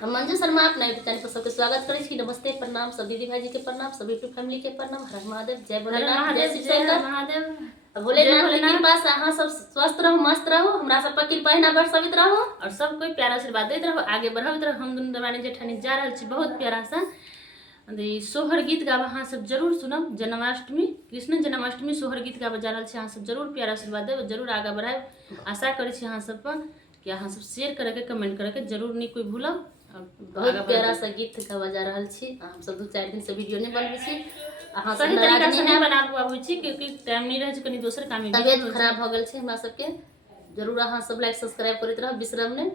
हम मंजू शर्मा अपना YouTube channel पर सबके स्वागत करै छी। नमस्ते, प्रणाम सब दीदी भाई जी के प्रणाम, सब यूट्यूब फैमिली के प्रणाम। हर हर महादेव, जय भोलेनाथ, जय शिव शंकर महादेव। भोलेनाथ की कृपा से अहाँ सब स्वस्थ रहो, मस्त रहो, हमरा सब पर कृपा ना बरसवित रहो और सब कोई प्यारा आशीर्वाद देत रहो, आगे बढ़ावित रहो। हम दुनू दरानी जेठानी जा रहल छी बहुत प्यारा सा सोहर गीत गाब अहाँ सब जरूर सुनब। जन्माष्टमी, कृष्ण जन्माष्टमी सोहर गीत गाब जा रहल छी। अहाँ सब जरूर प्यार आशीर्वाद देब, जरूर आगे बढ़ाएब। आशा करै छी अहाँ सब पर कि अहाँ सब शेयर करके कमेंट करके जरूर नहीं कोई भूलब। बहुत प्यारा सा गीत गावा जा रहल छी। हम सब 2-4 दिन से वीडियो नहीं बनबै छी, अहाँ सब सही तरीका से नहीं बना पाबै छी क्योंकि टाइम नहीं रहै छै, कनी दोसर काम में तबियत खराब भ गेल छै हमरा सब के। जरूर अहाँ सब लाइक सब्सक्राइब करैत रहब, बिसरब नहीं।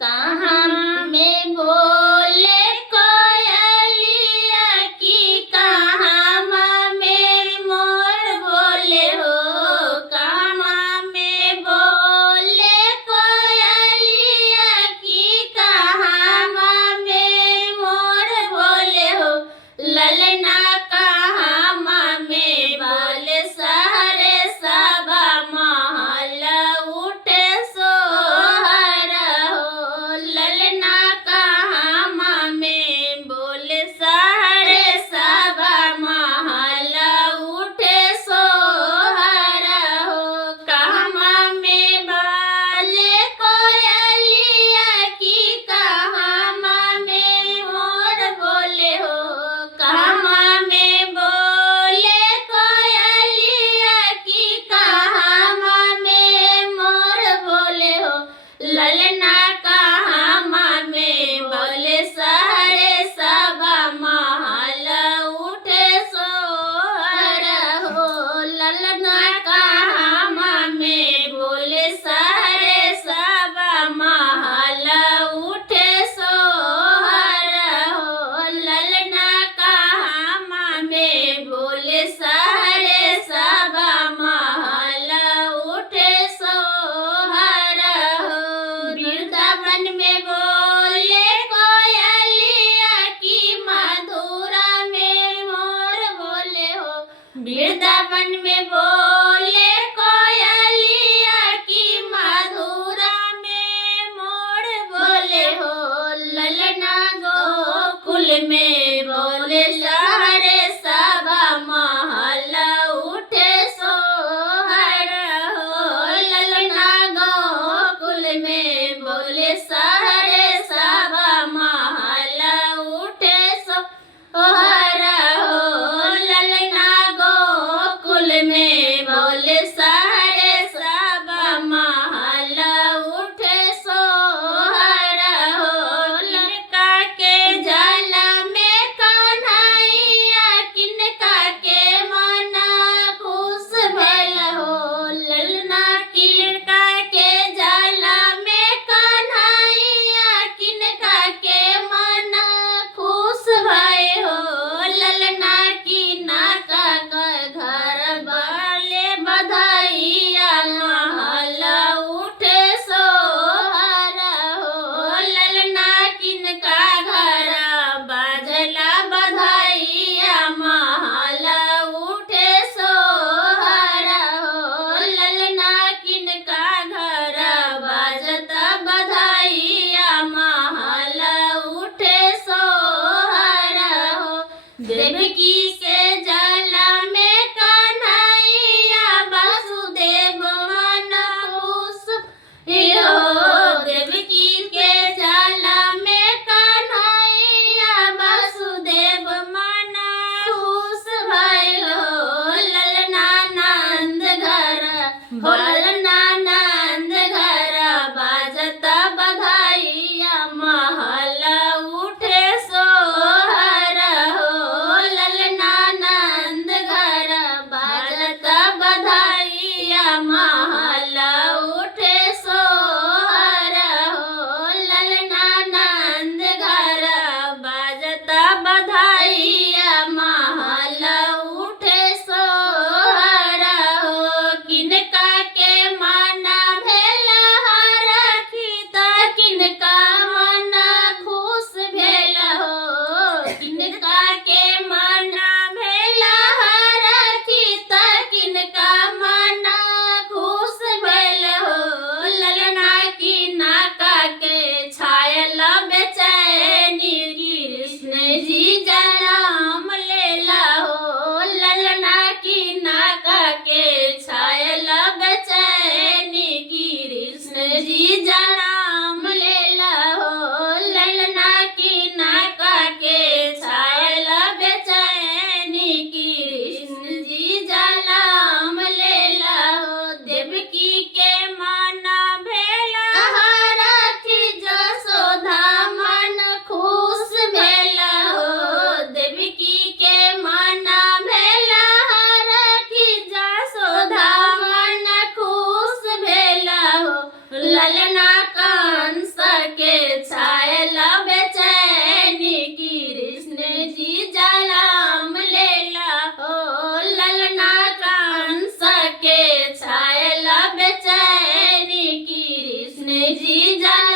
कहाँ में बोले कोयलिया की, कहाँ में मोर बोले हो, कहाँ में बोले कोयलिया की, कहाँ में मोर बोले हो। ललना कहाँ में बोले सहरे सबा महल उठे सोहर हो। ललना कहाँ में बोले सहरे सबा महल उठे सोहर हो। कहाँ में बोले कोयलिया की, कहाँ में मोर बोले हो, कहाँ में बोले कोयलिया की, कहाँ में मोर बोले हो। ललना कहाँ में बोले सहरे सबा महल उठे सोहर हो। ललना कहाँ में बोले सहरे सबा महल उठे सोहर हो। ललना कहाँ में बोले सहरे सबा महल उठे सोहर हो। वृंदावन में बोले कोयलिया की, मधुरा में मोर बोले हो। वृंदावन में बोले कोयलिया की, मधुरा में मोर बोले हो। ललना गोकुल में बोले सहरे सबा महल उठे सोहर हो। ललना गोकुल में बोले सहरे सबा महल उठे सोहर हो। ललना गोकुल में कृष्ण जी जन्म लेला हो ललना की नाका के छायल बेचैनी कृष्ण जी जन्म लेला हो देवकी के माना भेला रखी जसोधा मन खुश भेला हो देवकी के माना भेला रखी जसोधा मन खुश भेला हो ललना कंस के छायल बेचैनी कृष्ण जी जन्म लेला हो ललना कंस के छायल बेचैनी कृष्ण जी जन्म